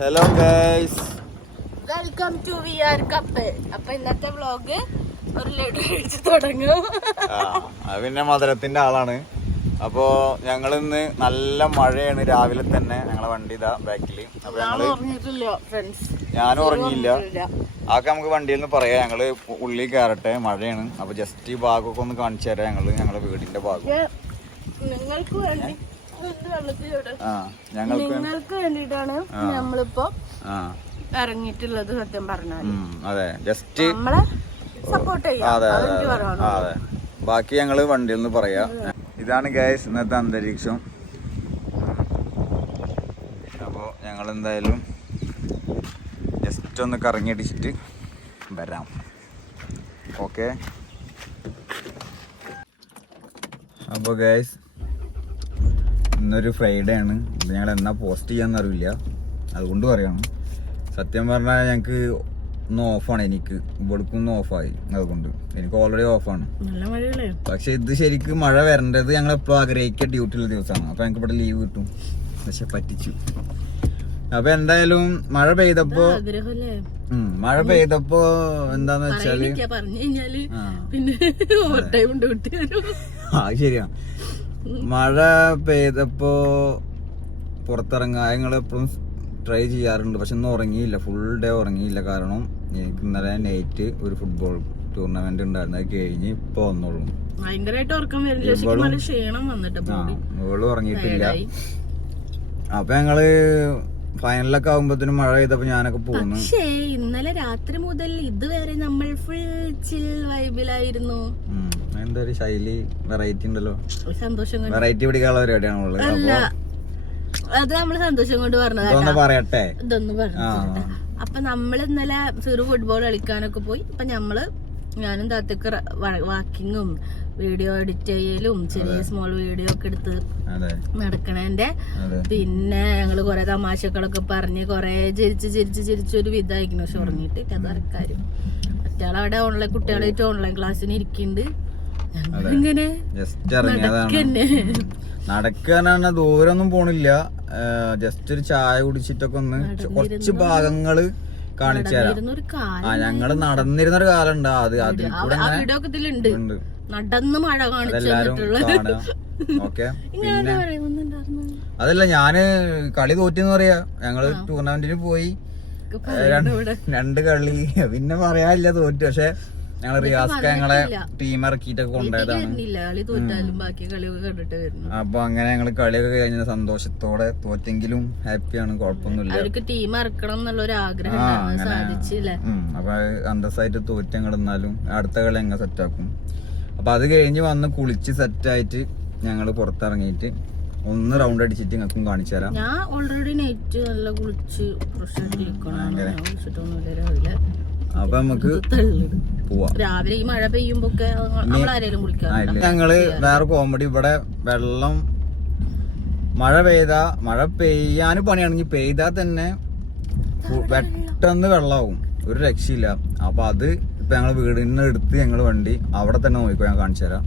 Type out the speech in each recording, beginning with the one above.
Hello guys, welcome to VR cup. അപ്പൊ ഇന്നത്തെ vlog ഒരു ലഡു കഴിച്ച് തുടങ്ങും. പിന്നെ മധുരത്തിന്റെ ആളാണ്. അപ്പോ ഞങ്ങളിന്ന് നല്ല മഴയാണ്. രാവിലെ തന്നെ ഞങ്ങളെ വണ്ടി ഇതാ ബാക്കില്. അപ്പൊ ഞാനും ഉറങ്ങിയില്ല. ആക്കെ നമുക്ക് വണ്ടിയിൽ നിന്ന് പറയാം. ഞങ്ങള് ഉള്ളിൽ കയറട്ടെ, മഴയാണ്. അപ്പൊ ജസ്റ്റ് ഈ ഭാഗമൊക്കെ ഒന്ന് കാണിച്ചു തരാം. ഞങ്ങളെ വീടിന്റെ ഭാഗം നിങ്ങൾക്ക് വേണ്ടി ഞങ്ങൾക്ക് വേണ്ടിട്ടാണ് നമ്മളിപ്പോ ഇറങ്ങിയിട്ടുള്ളത്. സത്യം പറഞ്ഞാൽ അതെ, ജസ്റ്റ് നമ്മളെ സപ്പോർട്ട് ചെയ്യാം. അതെ അതെ. ബാക്കി ഞങ്ങള് വണ്ടിയിൽ നിന്ന് പറയാം. ഇതാണ് ഗൈസ് ഇന്നത്തെ അന്തരീക്ഷം. അപ്പോൾ ഞങ്ങൾ എന്തായാലും ജസ്റ്റ് ഒന്ന് കറങ്ങിയടിച്ചിട്ട് വരാം. ഓക്കെ. അപ്പോൾ ഗൈസ് ഇന്നൊരു ഫ്രൈഡേ ആണ്. ഞങ്ങൾ എന്നാ പോസ്റ്റ് ചെയ്യാന്ന് അറിയില്ല, അതുകൊണ്ട് പറയണം. സത്യം പറഞ്ഞാൽ ഞങ്ങൾക്ക് ഇന്ന് ഓഫാണ്. എനിക്ക് ഇവിടേക്കും ഒന്ന് ഓഫായി. അതുകൊണ്ട് എനിക്ക് ഓൾറെഡി ഓഫാണ്. പക്ഷെ ഇത് ശരിക്കും മഴ വരേണ്ടത് ഞങ്ങൾ എപ്പോഴും ആഗ്രഹിക്കുക ഡ്യൂട്ടിയുള്ള ദിവസമാണ്. അപ്പൊ ഞങ്ങൾക്ക് ഇവിടെ ലീവ് കിട്ടും. പക്ഷെ പറ്റിച്ചു. അപ്പൊ എന്തായാലും മഴ പെയ്തപ്പോ എന്താന്ന് വെച്ചാല് ശരിയാ, മഴ പെയ്തപ്പോ പുറത്തിറങ്ങാൻ ഞങ്ങൾ എപ്പോഴും ട്രൈ ചെയ്യാറുണ്ട്. പക്ഷെ ഇന്ന് ഉറങ്ങിയില്ല, ഫുൾ ഡേ ഉറങ്ങിയില്ല. കാരണം എനിക്ക് ഇന്നലെ നൈറ്റ് ഒരു ഫുട്ബോൾ ടൂർണമെന്റ് ഉണ്ടായിരുന്നു. അത് കഴിഞ്ഞ് ഇപ്പൊ വന്നോളൂ. ഇവള് ഉറങ്ങിയിട്ടില്ല. അപ്പൊ ഞങ്ങള് ഫൈനലൊക്കെ ആകുമ്പോഴത്തേനും മഴ പെയ്തപ്പോ ഞാനൊക്കെ പോകുന്നു. പക്ഷേ ഇന്നലെ രാത്രി മുതൽ ഇതുവരെ നമ്മൾ ഫുൾ ചിൽ വൈബിലായിരുന്നു. എന്താ ഒരു ശൈലി, വെറൈറ്റി ഉണ്ടല്ലോ. സന്തോഷം, വെറൈറ്റി പിടിക്കാനുള്ള പരിപാടിയാണുള്ളത്. അത് നമ്മള് സന്തോഷം കൊണ്ട് പറഞ്ഞത് പറയട്ടെ. ഇതൊന്ന് പറഞ്ഞു. അപ്പൊ നമ്മള് ഇന്നലെ ചെറു ഫുട്ബോൾ കളിക്കാനൊക്കെ പോയി. അപ്പൊ ഞാനും താത്തക്ക് വാക്കിങ്ങും വീഡിയോ എഡിറ്റ് ചെയ്യലും ചെറിയ സ്മോൾ വീഡിയോ ഒക്കെ എടുത്ത് നടക്കണേന്റെ. പിന്നെ ഞങ്ങള് കൊറേ തമാശകളൊക്കെ പറഞ്ഞ് കൊറേ ചിരിച്ചൊരു വിധായിരിക്കുന്നു. പക്ഷെ ഉറങ്ങിയിട്ട് കഥക്കാരും മറ്റാളവിടെ ഓൺലൈൻ കുട്ടികളായിട്ട് ഓൺലൈൻ ക്ലാസ്സിന് ഇരിക്കുന്നുണ്ട്. ഇങ്ങനെ നടക്കാനാണ്, ദൂരൊന്നും പോണില്ല. ജസ്റ്റ് ഒരു ചായ കുടിച്ചിട്ടൊക്കെ ഒന്ന് കുറച്ച് ഭാഗങ്ങള് കാണിച്ചു തരാം. ഞങ്ങള് നടന്നിരുന്ന ഒരു കാലം ഉണ്ട്. അതിൽ കൂടെ നടന്ന് മഴ ഓക്കെ. പിന്നെ അതല്ല, ഞാന് കളി തോറ്റെന്ന് പറയാ. ഞങ്ങള് ടൂർണമെന്റിന് പോയി 2 കളി, പിന്നെ പറയാനില്ല തോറ്റു. പക്ഷെ ഞങ്ങള് റിയാസ്ക ഞങ്ങളെ ടീം ഇറക്കിയിട്ടൊക്കെ കൊണ്ടുപോയതാണ്. അപ്പൊ അങ്ങനെ ഞങ്ങള് കളിയൊക്കെ കഴിഞ്ഞ സന്തോഷത്തോടെ, തോറ്റെങ്കിലും ഹാപ്പിയാണ്, കുഴപ്പമൊന്നുമില്ല. അപ്പൊ അന്തസ്സായിട്ട് തോറ്റ് ഞങ്ങൾ എന്നാലും അടുത്ത കളി ഞങ്ങൾ സെറ്റാക്കും. അപ്പൊ അത് കഴിഞ്ഞ് വന്ന് കുളിച്ച് സെറ്റായിട്ട് ഞങ്ങള് പുറത്തിറങ്ങിയിട്ട് ഒന്ന് റൗണ്ട് അടിച്ചിട്ട് നിങ്ങൾക്കും കാണിച്ചു തരാം. ഞാൻ ഓൾറെഡി നൈറ്റ് നല്ല കുളിച്ച് അപ്പൊ നമുക്ക് പോവാം. രാവിലെ ഈ മഴ പെയ്യുമ്പോ ഞങ്ങള് വേറെ കോമഡി, ഇവിടെ വെള്ളം മഴ പെയ്യാന് പണിയാണെങ്കിൽ പെയ്താൽ തന്നെ പെട്ടെന്ന് വെള്ളമാവും, ഒരു രക്ഷയില്ല. അപ്പൊ അത് ഇപ്പൊ ഞങ്ങള് വീടിന് എടുത്ത് ഞങ്ങള് വണ്ടി അവിടെ തന്നെ നോക്കിക്കോ, ഞാൻ കാണിച്ചു തരാം.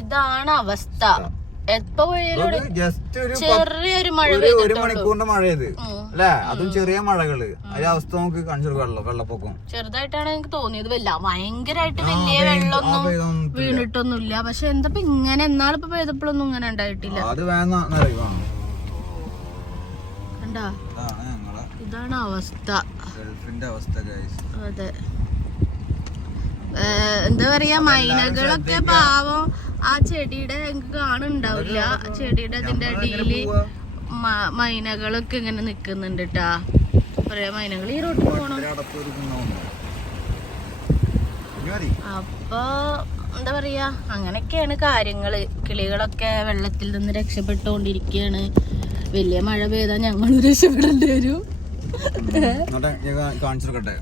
ഇതാണ് അവസ്ഥ. ചെറിയൊരു മഴ, 1 മണിക്കൂറിന്റെ മഴയത് അല്ലേ, അതും ചെറിയ മഴകള്. അതിന്റെ അവസ്ഥ നമുക്ക് കാണിച്ചു. വെള്ളപ്പൊക്കം ചെറുതായിട്ടാണ് എനിക്ക് തോന്നിയത്. ഭയങ്കരമായിട്ട് വലിയ വെള്ളമൊന്നും വീണിട്ടൊന്നുമില്ല. പക്ഷെ എന്താ ഇങ്ങനെ എന്നാളിപ്പോ പെയ്തപ്പോഴൊന്നും ഇങ്ങനെ ഉണ്ടായിട്ടില്ല. അത് കണ്ടാ, ഇതാണ് അവസ്ഥ. അതെ, എന്താ പറയാ, മൈനകളൊക്കെ പാവം ആ ചെടിയുടെ എനിക്ക് കാണുന്നുണ്ടാവില്ല. ചെടിയുടെ അതിന്റെ അടിയില് മൈനകളൊക്കെ ഇങ്ങനെ നിക്കുന്നുണ്ട് ട്ടാ. കൊറേ മൈനകൾ ഈ റോഡിൽ പോണം. അപ്പൊ എന്താ പറയാ, അങ്ങനെയൊക്കെയാണ് കാര്യങ്ങള്. കിളികളൊക്കെ വെള്ളത്തിൽ നിന്ന് രക്ഷപ്പെട്ടുകൊണ്ടിരിക്കുകയാണ്. വലിയ മഴ പെയ്താൽ ഞങ്ങളും രക്ഷപ്പെടേണ്ടി വരും. കാണിച്ചെടുക്കട്ടെ.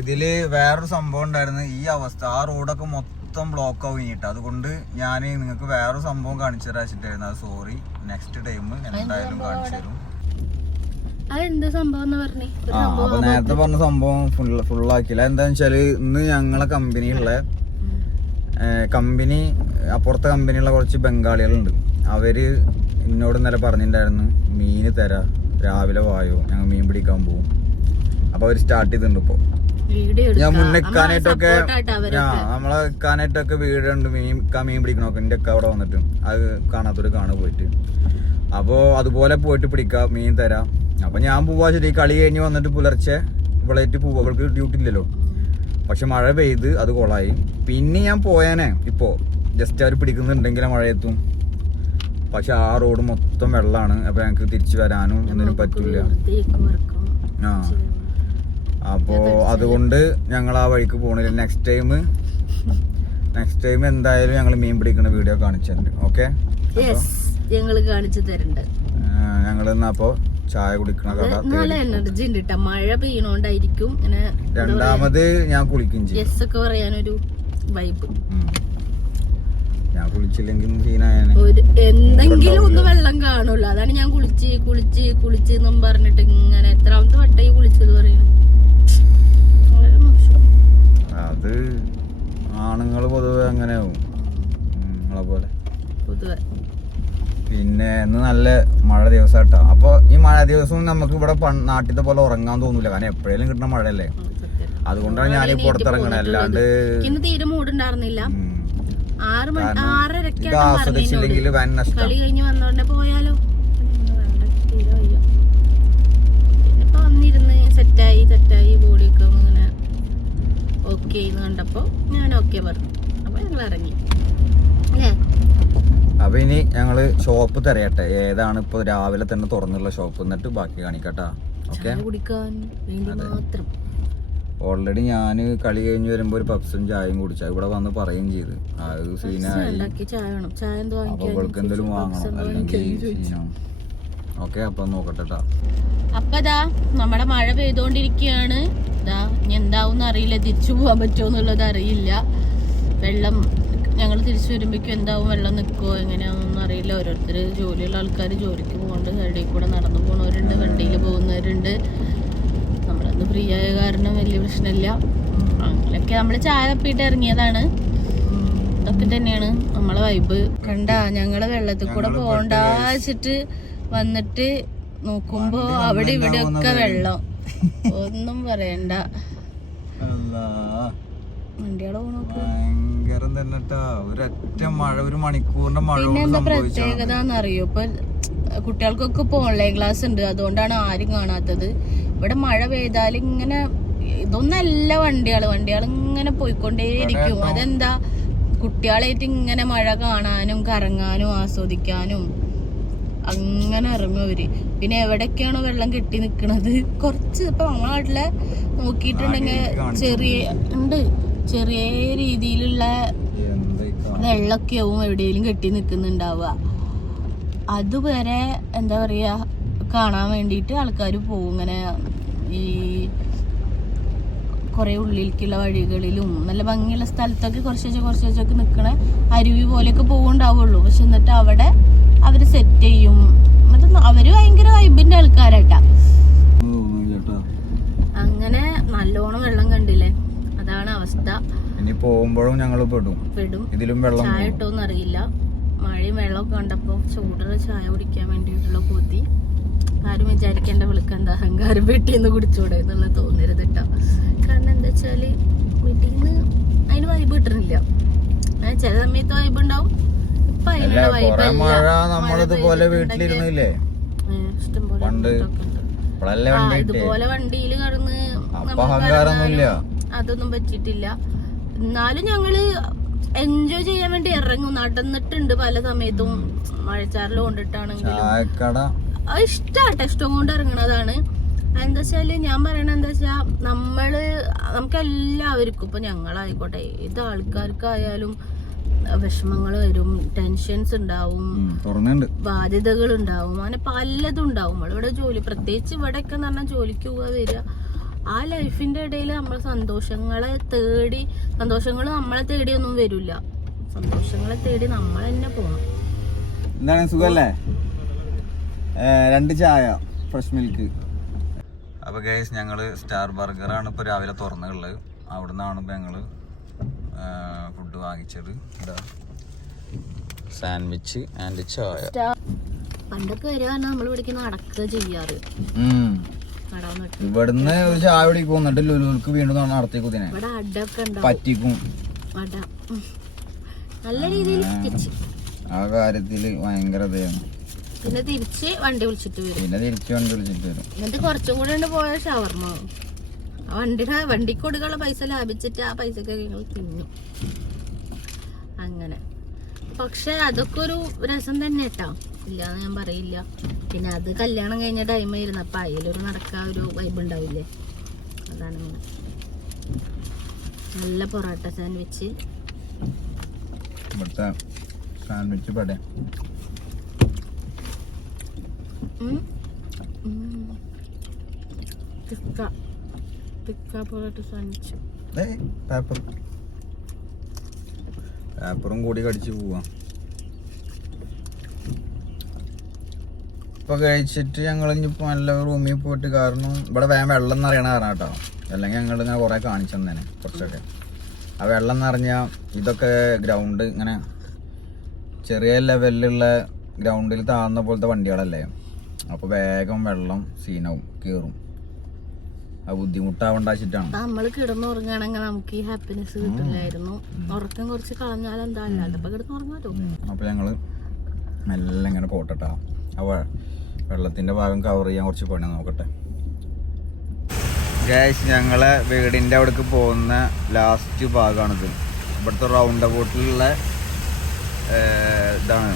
ഇതില് വേറൊരു സംഭവം ഉണ്ടായിരുന്നു. ഈ അവസ്ഥ, ആ റോഡൊക്കെ മൊത്തം ബ്ലോക്ക് ആവും കഴിഞ്ഞിട്ട്. അതുകൊണ്ട് ഞാൻ നിങ്ങൾക്ക് വേറൊരു സംഭവം കാണിച്ചു തരാച്ചിട്ടായിരുന്നു. അത് സോറി, നെക്സ്റ്റ് ടൈം എന്തായാലും കാണിച്ചു തരും. അപ്പൊ നേരത്തെ പറഞ്ഞ സംഭവം ഫുള്ളാക്കില്ല. എന്താന്ന് വെച്ചാല് ഇന്ന് ഞങ്ങളെ അപ്പുറത്തെ കമ്പനിയുള്ള കുറച്ച് ബംഗാളികളുണ്ട്. അവര് എന്നോട് ഇന്നലെ പറഞ്ഞിട്ടുണ്ടായിരുന്നു മീന് തരാ രാവിലെ വായോ ഞങ്ങൾ മീൻ പിടിക്കാൻ പോകും. അപ്പൊ അവര് സ്റ്റാർട്ട് ചെയ്തിട്ടുണ്ട് ഇപ്പൊ. ഞാൻ മുന്നേ നിൽക്കാനായിട്ടൊക്കെ നമ്മളെ നിൽക്കാനായിട്ടൊക്കെ വീടുണ്ട് മീൻ പിടിക്കണമൊക്കെ. എൻ്റെ ഒക്കെ അവിടെ വന്നിട്ട് അത് കാണാത്തൊരു പോയിട്ട് അപ്പോൾ അതുപോലെ പോയിട്ട് പിടിക്കാം, മീൻ തരാം. അപ്പൊ ഞാൻ പോവാ ശരി. കളി കഴിഞ്ഞ് വന്നിട്ട് പുലർച്ചെ ഇവളായിട്ട് പോവാ, അവൾക്ക് ഡ്യൂട്ടി ഇല്ലല്ലോ. പക്ഷെ മഴ പെയ്ത് അത് കൊളായി. പിന്നെ ഞാൻ പോയാനേ ഇപ്പോ ജസ്റ്റ് അവർ പിടിക്കുന്നുണ്ടെങ്കിൽ മഴ എത്തും. പക്ഷെ ആ റോഡ് മൊത്തം വെള്ളമാണ്. അപ്പൊ ഞങ്ങക്ക് തിരിച്ചു വരാനും ഒന്നിനും പറ്റില്ല. ആ അപ്പോ അതുകൊണ്ട് ഞങ്ങൾ ആ വഴിക്ക് പോണില്ല. നെക്സ്റ്റ് ടൈം എന്തായാലും ഞങ്ങൾ മീൻ പിടിക്കുന്ന വീഡിയോ കാണിച്ചിട്ടുണ്ട്. ഓക്കെ, ഞങ്ങള് കാണിച്ചു തരണ്ട്. ഞങ്ങൾ അപ്പോ ചായ കുടിക്കണ കഥ. നല്ല എനർജി ഉണ്ട് കേട്ടോ, മഴ പെയ്യണോണ്ടായിരിക്കും. രണ്ടാമത് ഞാൻ കുളിക്കും ചെയ്യും. യെസ് ഒക്കെ പറയാനൊരു വൈബ്. ഞാൻ കുളിച്ചില്ലെങ്കിൽ സീനായാണ്. എന്തെങ്കിലും ഒന്ന് വെള്ളം കാണുള്ളൂ. അതാണ് ഞാൻ കുളിച്ചെന്നും പറഞ്ഞിട്ട് ഇങ്ങനെ എത്രാമത്തെ വട്ടായി കുളിച്ചത് പറയുന്നത്. അത് ആണുങ്ങള് പൊതുവെ അങ്ങനെയാവും നിങ്ങളെ പോലെ പൊതുവെ. പിന്നെ ഇന്ന് നല്ല മഴ ദിവസം കേട്ടോ. അപ്പൊ ഈ മഴ ദിവസവും നമുക്ക് ഇവിടെ നാട്ടിലത്തെ പോലെ ഉറങ്ങാൻ തോന്നൂല, കാരണം എപ്പോഴേലും കിട്ടുന്ന മഴയല്ലേ. അതുകൊണ്ടാണ് ഞാൻ ഈ പുറത്തിറങ്ങണത്. അല്ലാണ്ട് തീരെ മൂടുണ്ടായിരുന്നില്ല. 6:30 ആസ്വദിച്ചില്ലെങ്കിൽ വൻ നഷ്ടം. കളി കഴിഞ്ഞ് വന്നോണ്ടേ പോയാലോ. പിന്നിപ്പോ വന്നിരുന്ന് സെറ്റായി ബോഡിയൊക്കെ ഇങ്ങനെ ഓക്കെ കണ്ടപ്പോ ഞാൻ ഓക്കെ പറഞ്ഞു. അപ്പൊ ഞങ്ങൾ ഇറങ്ങി അല്ലേ. അപ്പൊ ഇനി ഞങ്ങള് ഷോപ്പ് തിരയട്ടെ, ഏതാണ് ഇപ്പൊ രാവിലെ തന്നെ തുറന്നുള്ള ഷോപ്പ്, എന്നിട്ട് ബാക്കി കാണിക്കട്ടാ. ഓക്കെ, കുടിക്കാൻ വേണ്ടി മാത്രം. ഓൾറെഡി ഞാൻ കളി കഴിഞ്ഞ് വരുമ്പോ ഒരു പപ്സും ചായയും കുടിച്ച ഇവിടെ വന്ന് പറയുകയും ചെയ്ത് അത് സീനായി. അപ്പൊ ഇവൾക്ക് എന്തെങ്കിലും വാങ്ങണം, അല്ലെങ്കിൽ സീനാണ്. ഓക്കെ, അപ്പൊ നോക്കട്ടെട്ടാ. അപ്പതാ നമ്മുടെ മഴ പെയ്തോണ്ടിരിക്കുകയാണ്. ഇതാ ഇനി എന്താവും അറിയില്ല, തിരിച്ചു പോകാൻ പറ്റുമോ എന്നുള്ളത് അറിയില്ല. വെള്ളം ഞങ്ങൾ തിരിച്ചു വരുമ്പോഴേക്കും എന്താവും, വെള്ളം നിൽക്കുമോ എങ്ങനെയാണെന്നൊന്നും അറിയില്ല. ഓരോരുത്തർ ജോലിയുള്ള ആൾക്കാർ ജോലിക്ക് പോകുന്നുണ്ട്, സൈഡിൽ കൂടെ നടന്നു പോകുന്നവരുണ്ട്, വണ്ടിയിൽ പോകുന്നവരുണ്ട്. നമ്മളന്ന് ഫ്രീ ആയ കാരണം വലിയ പ്രശ്നമില്ല. അങ്ങനെയൊക്കെ നമ്മൾ ചായ തപ്പിയിട്ട് ഇറങ്ങിയതാണ്. ഇതൊക്കെ തന്നെയാണ് നമ്മളെ വൈബ്. കണ്ടാ ഞങ്ങള് വെള്ളത്തിൽ കൂടെ പോണ്ടാച്ചിട്ട് വന്നിട്ട് നോക്കുമ്പോ അവിടെ ഇവിടെ ഒക്കെ വെള്ളം. ഒന്നും പറയണ്ട. പിന്നെ എന്താ പ്രത്യേകത എന്നറിയോ, ഇപ്പൊ കുട്ടികൾക്കൊക്കെ ഇപ്പൊ ഓൺലൈൻ ക്ലാസ് ഉണ്ട്, അതുകൊണ്ടാണ് ആരും കാണാത്തത്. ഇവിടെ മഴ പെയ്താൽ ഇങ്ങനെ ഇതൊന്നല്ല വണ്ടികള് ഇങ്ങനെ പോയിക്കൊണ്ടേയിരിക്കും. അതെന്താ, കുട്ടികളായിട്ട് ഇങ്ങനെ മഴ കാണാനും കറങ്ങാനും ആസ്വദിക്കാനും അങ്ങനെ ഇറങ്ങും അവര്. പിന്നെ എവിടെയൊക്കെയാണോ വെള്ളം കെട്ടി നിക്കണത്, കുറച്ച് ഇപ്പൊ നമ്മളെ നാട്ടിലെ നോക്കിയിട്ടുണ്ടെങ്കിൽ ചെറിയ രീതിയിലുള്ള വെള്ളമൊക്കെ ആവും എവിടെയെങ്കിലും കെട്ടി നിക്കുന്നുണ്ടാവുക. അതുവരെ എന്താ പറയാ കാണാൻ വേണ്ടിയിട്ട് ആൾക്കാർ പോകും. ഇങ്ങനെ ഈ കുറെ ഉള്ളിലേക്കുള്ള വഴികളിലും നല്ല ഭംഗിയുള്ള സ്ഥലത്തൊക്കെ കുറച്ചൊക്കെ നിൽക്കണ അരുവി പോലെയൊക്കെ പോകുന്നുണ്ടാവുള്ളൂ. പക്ഷെ എന്നിട്ട് അവിടെ അവര് സെറ്റ് ചെയ്യും. എന്നിട്ട് അവര് ഭയങ്കര വൈബിന്റെ ആൾക്കാരാട്ടാ. അങ്ങനെ നല്ലോണം വെള്ളം കണ്ടില്ലേ, അതാണ് അവസ്ഥ. ഇനി പോകുമ്പോഴും ഞങ്ങൾ പെടും. ഇതിലും വെള്ളം ചായ ഇട്ടോന്ന് അറിയില്ല. മഴയും വെള്ളമൊക്കെ കണ്ടപ്പോ ചൂടുള്ള ചായ കുടിക്കാൻ വേണ്ടിയിട്ടുള്ള കൊതി. ആരും വിചാരിക്കേണ്ട വിളിക്കെന്താ അഹങ്കാരം വീട്ടിന്ന് കുടിച്ചൂടെ എന്നുള്ള തോന്നരുത് കേട്ടോ. കാരണം എന്താ വെച്ചാല് വീട്ടിൽ നിന്ന് അതിന് വൈബ് കിട്ടണില്ല. ചില സമയത്ത് വൈബ് ഉണ്ടാവും, ഇപ്പൊ അതിനുള്ള വൈബ് ഇതുപോലെ വണ്ടിയിൽ കടന്ന് അതൊന്നും പറ്റിയിട്ടില്ല. എന്നാലും ഞങ്ങള് എൻജോയ് ചെയ്യാൻ വേണ്ടി ഇറങ്ങും. നടന്നിട്ടുണ്ട് പല സമയത്തും, മഴച്ചാറിൽ കൊണ്ടിട്ടാണെങ്കിലും ഇഷ്ടാട്ടെ, ഇഷ്ടം കൊണ്ട് ഇറങ്ങണതാണ്. എന്താ വെച്ചാല് ഞാൻ പറയണ എന്താ വെച്ചാ, നമുക്ക് എല്ലാവർക്കും ഇപ്പൊ ഞങ്ങളായിക്കോട്ടെ ഏത് ആൾക്കാർക്കായാലും വിഷമങ്ങൾ വരും, ടെൻഷൻസ് ഉണ്ടാവും, ബാധ്യതകൾ ഉണ്ടാവും, അങ്ങനെ പലതും ഉണ്ടാവും. നമ്മളിവിടെ ജോലി, പ്രത്യേകിച്ച് ഇവിടെയൊക്കെ എന്ന് പറഞ്ഞാൽ ജോലിക്ക് പോവുക വരിക, ആ ലൈഫിന്റെ ഇടയിൽ നമ്മൾ സന്തോഷങ്ങൾ നമ്മളെ തേടിയൊന്നും വരില്ല. സന്തോഷങ്ങളെ തേടി നമ്മൾ തന്നെ പോണം. എന്താണ് സുഖല്ലേ? 2 ചായ ഫ്രഷ് മിൽക്ക്. അപ്പൊ ഗൈസ് ഞങ്ങള് സ്റ്റാർ ബർഗറാണ് ഇപ്പൊ രാവിലെ തുറന്നുള്ളത്. അവിടുന്നാണ് ഇപ്പൊ ഞങ്ങള് ഫുഡ് വാങ്ങിച്ചത്. സാൻഡ്വിച്ച് ആൻഡ് ചായ. പണ്ടൊക്കെ വരിക പറഞ്ഞാൽ നമ്മൾ ഇവിടേക്ക് നടക്കുക ചെയ്യാറ്. ഇവിടുന്ന് ഒരു ചായ കുടിക്ക് വന്നിട്ട് ലുലുക്ക് വീണ്ടും നടത്തിക്കും. ഇതിനെ ഇവിടെ അടൊക്കെ ഉണ്ടാവും, പറ്റിക്കും. അട നല്ല രീതിയിൽ സ്റ്റിച്ച്. ആ കാര്യത്തില് ഭയങ്കര ഇതാണ്. പിന്നെ തിരിച്ച് വണ്ടി വിളിച്ചിട്ട് വരും. എന്നിട്ട് കുറച്ചും കൂടെ പോയ ഷവർമ്മ. വണ്ടിക്ക് കൊടുക്കാനുള്ള പൈസ ലാഭിച്ചിട്ട് ആ പൈസക്ക് ഞങ്ങൾ തിന്നു. അങ്ങനെ. പക്ഷെ അതൊക്കെ ഒരു രസം തന്നെ കേട്ടോ, ഇല്ലാന്ന് ഞാൻ പറയില്ല. പിന്നെ അത് കല്യാണം കഴിഞ്ഞ ടൈമായിരുന്നു, അപ്പൊ അതിലൊരു നടക്കാൻ ഒരു വൈബ് ഉണ്ടാവില്ലേ, അതാണ് ഇങ്ങനെ. നല്ല പൊറോട്ട സാൻഡ്വിച്ച്. പൊറോട്ട സാൻഡ്വിച്ച് പേപ്പറും കൂടി കടിച്ചു പോവാ. ഇപ്പൊ കഴിച്ചിട്ട് ഞങ്ങൾ ഇനിയിപ്പോ നല്ല റൂമിൽ പോയിട്ട്, കാരണം ഇവിടെ വെള്ളം നിറയണ കാരണം കേട്ടോ, അല്ലെങ്കിൽ ഞങ്ങൾ ഇങ്ങനെ കുറെ കാണിച്ചു തന്നെ കുറച്ചൊക്കെ. ആ വെള്ളം നിറഞ്ഞ ഇതൊക്കെ ഗ്രൗണ്ട് ഇങ്ങനെ ചെറിയ ലെവലിലുള്ള ഗ്രൗണ്ടിൽ താഴ്ന്ന പോലത്തെ വണ്ടികളല്ലേ, അപ്പൊ വേഗം വെള്ളം സീനാവും, കേറും. ആ ബുദ്ധിമുട്ടാവണ്ടാച്ചിട്ടാണ്. നമ്മള് കിടന്നുറങ്ങുകയാണെങ്കിൽ നമുക്ക് ഈ ഹാപ്പിനെസ് കിട്ടില്ലായിരുന്നു. ഉറക്കം കുറച്ച് കളഞ്ഞാൽ എന്താ അപ്പൊ കിടന്നുറങ്ങാലോ. അപ്പൊ ഞങ്ങള് മെല്ലെ ഇങ്ങനെ പോട്ടെട്ടാ, ആ വെള്ളത്തിന്റെ ഭാഗം കവർ ചെയ്യാൻ കുറച്ച് പണി നോക്കട്ടെ. ഗൈസ്, ഞങ്ങളെ വീടിന്റെ അവിടേക്ക് പോകുന്ന ലാസ്റ്റ് ഭാഗമാണിത്. ഇവിടുത്തെ റൗണ്ട് അബൌട്ടിലുള്ള ഇതാണ്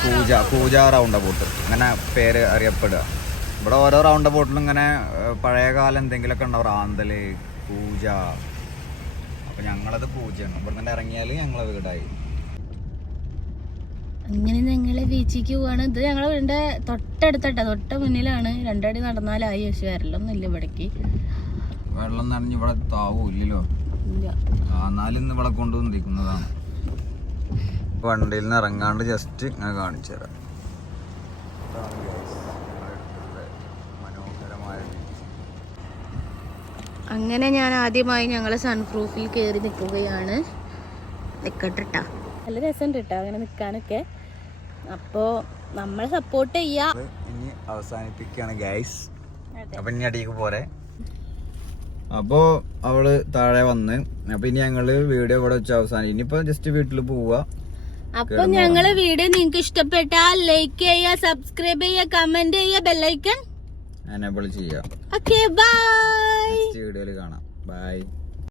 കൂജ റൗണ്ട് അബൌട്ട്, അങ്ങനെ പേര് അറിയപ്പെടുക. ഇവിടെ ഓരോ റൗണ്ട് അബൌട്ടിലും ഇങ്ങനെ പഴയകാലം എന്തെങ്കിലുമൊക്കെ ഉണ്ടാവും, റാന്തല്, പൂജ. അപ്പൊ ഞങ്ങളത് പൂജയാണ്. ഇവിടെ നിന്ന് ഇറങ്ങിയാൽ ഞങ്ങളെ വീടായി. അങ്ങനെ ഞങ്ങള് ബീച്ചിക്ക് പോവാണ്. ഇത് ഞങ്ങളെ വീടിന്റെ തൊട്ടടുത്തട്ട, തൊട്ട മുന്നിലാണ്. 2 അടി നടന്നാലായി. പക്ഷെ വരലൊന്നുമില്ല ഇവിടേക്ക്. വെള്ളം നനഞ്ഞ് ഇവിടെ താവൂല്ലല്ലോ, എന്നാലും ഇന്ന് ഇവിടെ കൊണ്ടുവന്നിരിക്കുന്നതാണ്. വണ്ടിയിൽ നിന്ന് ഇറങ്ങാണ്ട് ജസ്റ്റ് ഇങ്ങനെ കാണിച്ചു തരാം. അങ്ങനെ ഞാൻ ആദ്യമായി ഞങ്ങള് സൺപ്രൂഫിൽ കയറി നിൽക്കുകയാണ്. നിക്കട്ടെട്ടാ, നല്ല രസമുണ്ട് കേട്ടോ അങ്ങനെ നിൽക്കാനൊക്കെ. അപ്പോ നമ്മളെ സപ്പോർട്ട് ചെയ്യാ. ഇനി അവസാനിപ്പിക്കുകയാണ് ഗൈസ്. അപ്പൊ ഇനി അടിക്ക് പോരെ. അപ്പോ അവള് താഴെ വന്ന്, അപ്പൊ ഇനി ഞങ്ങള് വീഡിയോ ഇവിടെ വെച്ച് അവസാനം. ഇനിയിപ്പോ ജസ്റ്റ് വീട്ടിൽ പോവാ. അപ്പൊ ഞങ്ങള് വീഡിയോ നിങ്ങൾക്ക് ഇഷ്ടപ്പെട്ടാൽ ലൈക്ക് ചെയ്യുക, സബ്സ്ക്രൈബ് ചെയ്യുക, കമന്റ് ചെയ്യുക, ബെല്ലൈക്കൺ എനേബിൾ ചെയ്യാം. Okay, bye. നെക്സ്റ്റ് വീഡിയോയിൽ കാണാം. ബൈ.